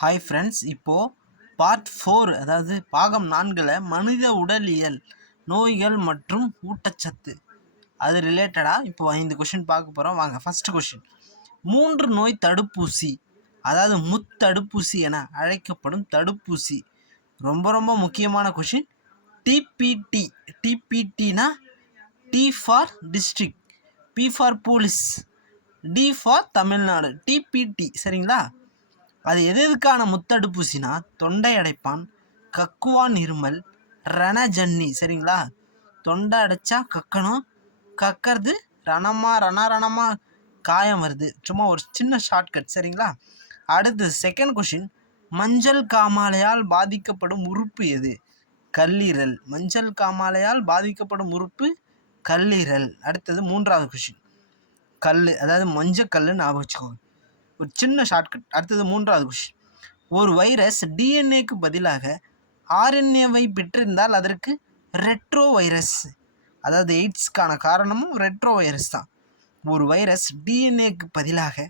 Hi friends, இப்போது part 4 அதாவது பாகம் 4ல் மனித உடலியல் நோய்கள் மற்றும் ஊட்டச்சத்து அது ரிலேட்டடாக இப்போது 5 கொஷின் பார்க்க போகிறோம். வாங்க. ஃபஸ்ட்டு கொஷின், 3 நோய் தடுப்பூசி அதாவது முத்தடுப்பூசி என அழைக்கப்படும் தடுப்பூசி. ரொம்ப ரொம்ப முக்கியமான கொஷின். டிபிடி. டிபிடினா D for district, P for police, T for Tamil Nadu. DPT சரிங்களா? அது எதுக்கான முத்தடுப்பூசினா தொண்டை அடைப்பான், கக்குவான் இருமல், ரணஜன்னி சரிங்களா? தொண்டை அடைச்சா கக்கணும், கக்கிறது ரணமா காயம் வருது. சும்மா ஒரு சின்ன ஷார்ட்கட் சரிங்களா? அடுத்து செகண்ட் கொஷின், மஞ்சள் காமாலையால் பாதிக்கப்படும் உறுப்பு எது? கல்லீரல். மஞ்சள் காமாலையால் பாதிக்கப்படும் உறுப்பு கல்லீரல். அடுத்தது மூன்றாவது கொஷின், கல் அதாவது மஞ்சக்கல் ஞாபகம் வச்சுக்கோங்க, ஒரு சின்ன ஷார்ட்கட். அடுத்தது மூன்றாவது கொஷின், ஒரு வைரஸ் டிஎன்ஏக்கு பதிலாக ஆர்என்ஏவை பெற்றிருந்தால் அதற்கு ரெட்ரோ வைரஸ். அதாவது எய்ட்ஸ்க்கான காரணமும் ரெட்ரோ வைரஸ் தான். ஒரு வைரஸ் டிஎன்ஏக்கு பதிலாக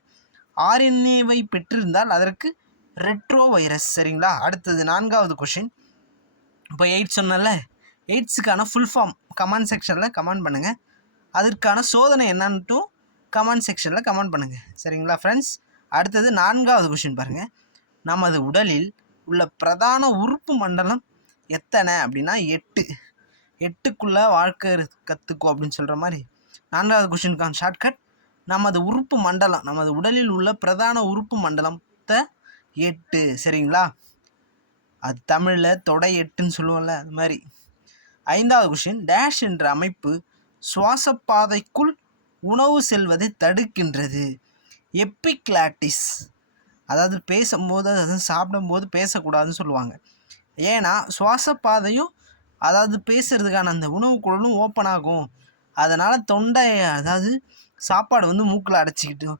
ஆர்என்ஏவை பெற்றிருந்தால் அதற்கு ரெட்ரோ வைரஸ் சரிங்களா? அடுத்தது நான்காவது கொஷின், இப்போ எய்ட்ஸ் சொன்னல, எய்ட்ஸுக்கான ஃபுல் ஃபார்ம் கமெண்ட் செக்ஷனில் கமெண்ட் பண்ணுங்கள். அதற்கான சோதனை என்னன்ட்டும் கமெண்ட் செக்ஷனில் கமெண்ட் பண்ணுங்கள் சரிங்களா ஃப்ரெண்ட்ஸ்? அடுத்தது நான்காவது கொஷின் பாருங்கள், நமது உடலில் உள்ள பிரதான உறுப்பு மண்டலம் எத்தனை அப்படின்னா 8. 8க்குள்ளே வாழ்க்கை கற்றுக்கும் அப்படின்னு சொல்கிற மாதிரி நான்காவது கொஷினுக்கான ஷார்ட்கட், நமது உறுப்பு மண்டலம், நமது உடலில் உள்ள பிரதான உறுப்பு மண்டலத்தை 8 சரிங்களா? அது தமிழில் தொடை 8ன்னு சொல்லுவோம்ல, அது மாதிரி. ஐந்தாவது கொஷின், டேஷ் என்ற அமைப்பு சுவாசப்பாதைக்குள் உணவு செல்வதை தடுக்கின்றது. எப்பிக்ளாட்டிஸ். அதாவது பேசும்போது, அதாவது சாப்பிடும்போது பேசக்கூடாதுன்னு சொல்லுவாங்க. ஏன்னா சுவாசப்பாதையும் அதாவது பேசுகிறதுக்கான அந்த உணவு குழலும் ஓப்பன் ஆகும். அதனால் தொண்டை அதாவது சாப்பாடு வந்து மூக்கில் அடைச்சிக்கிட்டோம்.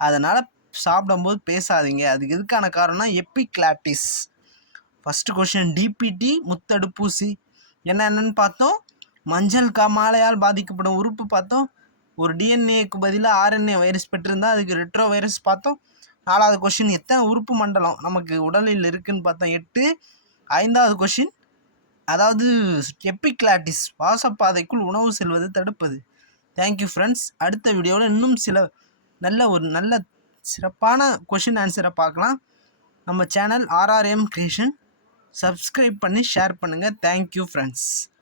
அதனால் சாப்பிடும்போது பேசாதீங்க. அதுக்கு எதுக்கான காரணம் எப்பிக்ளாட்டிஸ். ஃபஸ்ட்டு கொஷின் டிபிடி முத்தடுப்பூசி என்னென்னு பார்த்தோம். மஞ்சள் காமாலையால் பாதிக்கப்படும் உறுப்பு பார்த்தோம். ஒரு டிஎன்ஏக்கு பதிலாக ஆர்என்ஏ வைரஸ் பெற்றிருந்தால் அதுக்கு ரெட்ரோ வைரஸ் பார்த்தோம். நாலாவது கொஷின், எத்தனை உறுப்பு மண்டலம் நமக்கு உடலில் இருக்குதுன்னு பார்த்தோம் 8. ஐந்தாவது கொஷின், அதாவது எப்பிக்ளாட்டிஸ், சுவாசப்பாதைக்குள் உணவு செல்வது தடுப்பது. Thank you friends. அடுத்த வீடியோவில் இன்னும் சில நல்ல சிறப்பான கொஷின் ஆன்சரை பார்க்கலாம். நம்ம சேனல் RRM கிரியேஷன் சப்ஸ்கிரைப் பண்ணி ஷேர் பண்ணுங்கள். Thank you friends.